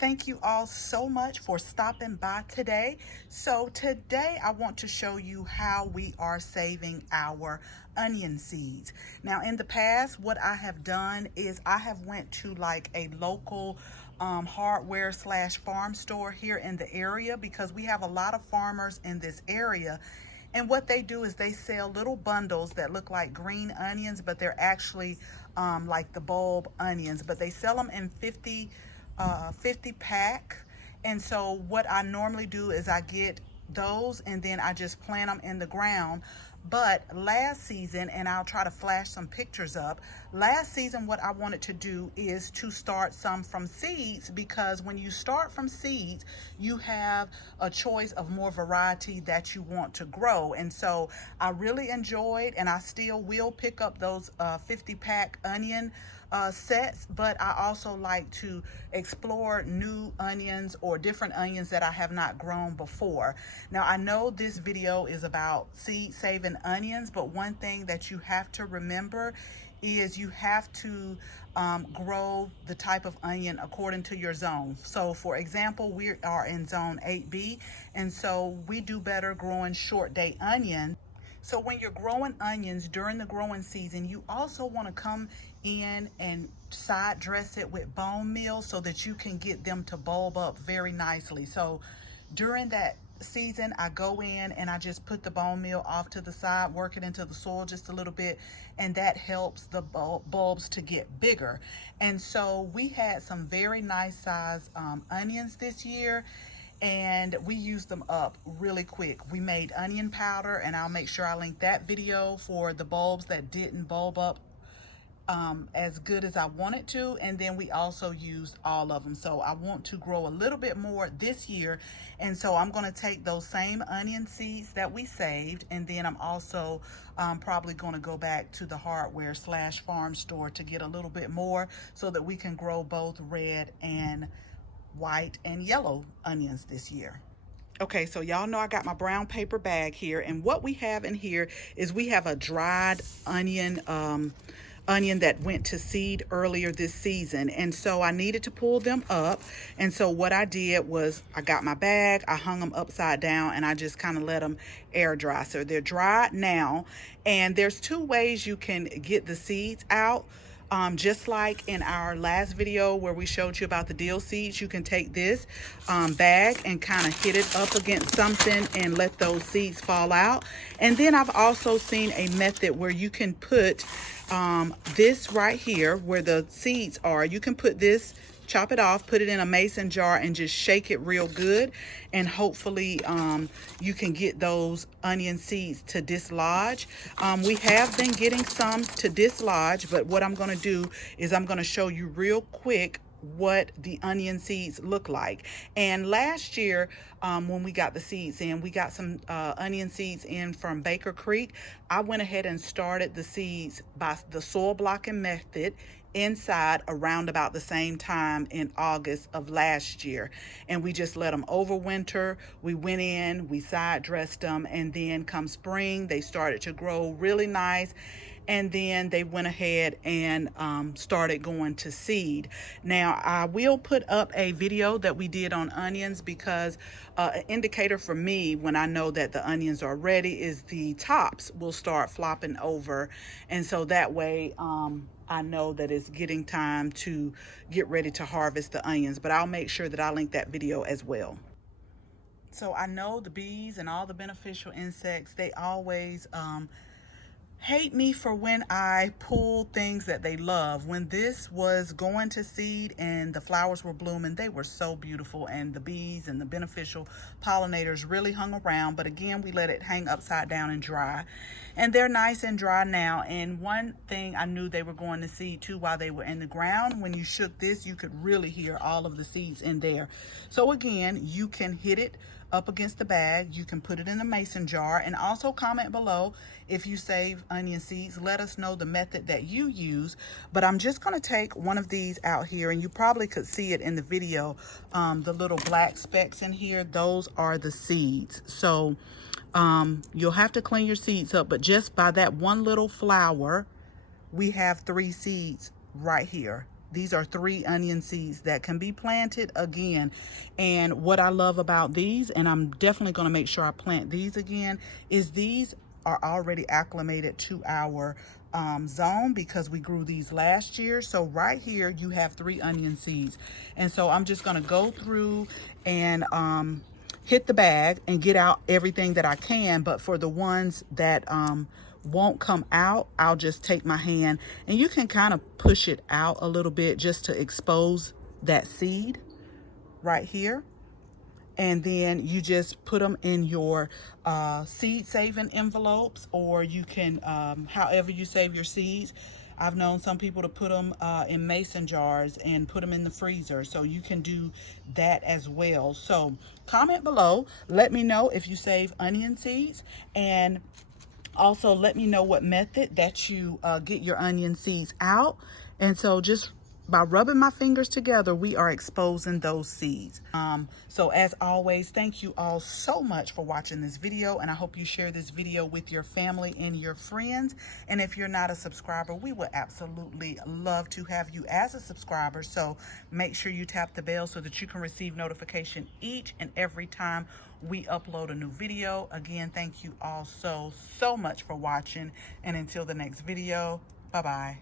Thank you all so much for stopping by today. So today I want to show you how we are saving our onion seeds. Now in the past, what I have done is I have went to like a local hardware slash farm store here in the area, because we have a lot of farmers in this area. And what they do is they sell little bundles that look like green onions, but they're actually like the bulb onions, but they sell them in 50 pack. And so what I normally do is I get those and then I just plant them in the ground. But last season, and I'll try to flash some pictures up, last season what I wanted to do is to start some from seeds, because when you start from seeds you have a choice of more variety that you want to grow. And so I really enjoyed, and I still will pick up those 50 pack onion sets, but I also like to explore new onions or different onions that I have not grown before. Now I know this video is about seed saving onions, but one thing that you have to remember is you have to grow the type of onion according to your zone. So for example, we are in zone 8B, and so we do better growing short day onions. So when you're growing onions during the growing season, you also want to come in and side dress it with bone meal so that you can get them to bulb up very nicely. So during that season, I go in and I just put the bone meal off to the side, work it into the soil just a little bit, and that helps the bulbs to get bigger. And so we had some very nice size onions this year, and we used them up really quick. We made onion powder, and I'll make sure I link that video for the bulbs that didn't bulb up as good as I wanted to. And then we also used all of them. So I want to grow a little bit more this year, and so I'm going to take those same onion seeds that we saved, and then I'm also probably going to go back to the hardware slash farm store to get a little bit more so that we can grow both red and white and yellow onions this year. Okay, so y'all know I got my brown paper bag here, and what we have in here is we have a dried onion that went to seed earlier this season, and so I needed to pull them up. And so what I did was I got my bag, I hung them upside down, and I just kind of let them air dry. So they're dried now, and there's two ways you can get the seeds out. Just like in our last video where we showed you about the dill seeds, you can take this bag and kind of hit it up against something and let those seeds fall out. And then I've also seen a method where you can put this right here where the seeds are. You can put this, chop it off, put it in a mason jar, and just shake it real good, and hopefully you can get those onion seeds to dislodge. We have been getting some to dislodge, but what I'm going to do is I'm going to show you real quick what the onion seeds look like. And last year when we got the seeds in, we got some onion seeds in from Baker Creek. I went ahead and started the seeds by the soil blocking method inside around about the same time in August of last year, and we just let them overwinter. We went in, we side dressed them, and then come spring they started to grow really nice, and then they went ahead and started going to seed. Now I will put up a video that we did on onions, because an indicator for me when I know that the onions are ready is the tops will start flopping over, and so that way I know that it's getting time to get ready to harvest the onions. But I'll make sure that I link that video as well. So I know the bees and all the beneficial insects, they always hate me for when I pull things that they love. When this was going to seed and the flowers were blooming, they were so beautiful, and the bees and the beneficial pollinators really hung around. But again, we let it hang upside down and dry, and they're nice and dry now. And one thing I knew they were going to seed too while they were in the ground, when you shook this, you could really hear all of the seeds in there. So again, you can hit it up against the bag, you can put it in a mason jar, and also comment below if you save onion seeds. Let us know the method that you use. But I'm just going to take one of these out here, and you probably could see it in the video. The little black specks in here, those are the seeds. So you'll have to clean your seeds up, but just by that one little flower, we have 3 seeds right here These are 3 onion seeds that can be planted again. And what I love about these, and I'm definitely going to make sure I plant these again, is these are already acclimated to our zone because we grew these last year. So right here you have 3 onion seeds, and so I'm just going to go through and hit the bag and get out everything that I can. But for the ones that won't come out, I'll just take my hand, and you can kind of push it out a little bit just to expose that seed right here. And then you just put them in your seed saving envelopes, or you can however you save your seeds. I've known some people to put them in mason jars and put them in the freezer, so you can do that as well. So comment below, let me know if you save onion seeds, and also let me know what method that you get your onion seeds out. And so just by rubbing my fingers together, we are exposing those seeds. So as always, thank you all so much for watching this video, and I hope you share this video with your family and your friends. And if you're not a subscriber, we would absolutely love to have you as a subscriber. So make sure you tap the bell so that you can receive notification each and every time we upload a new video. Again, thank you all so much for watching, and until the next video, bye-bye.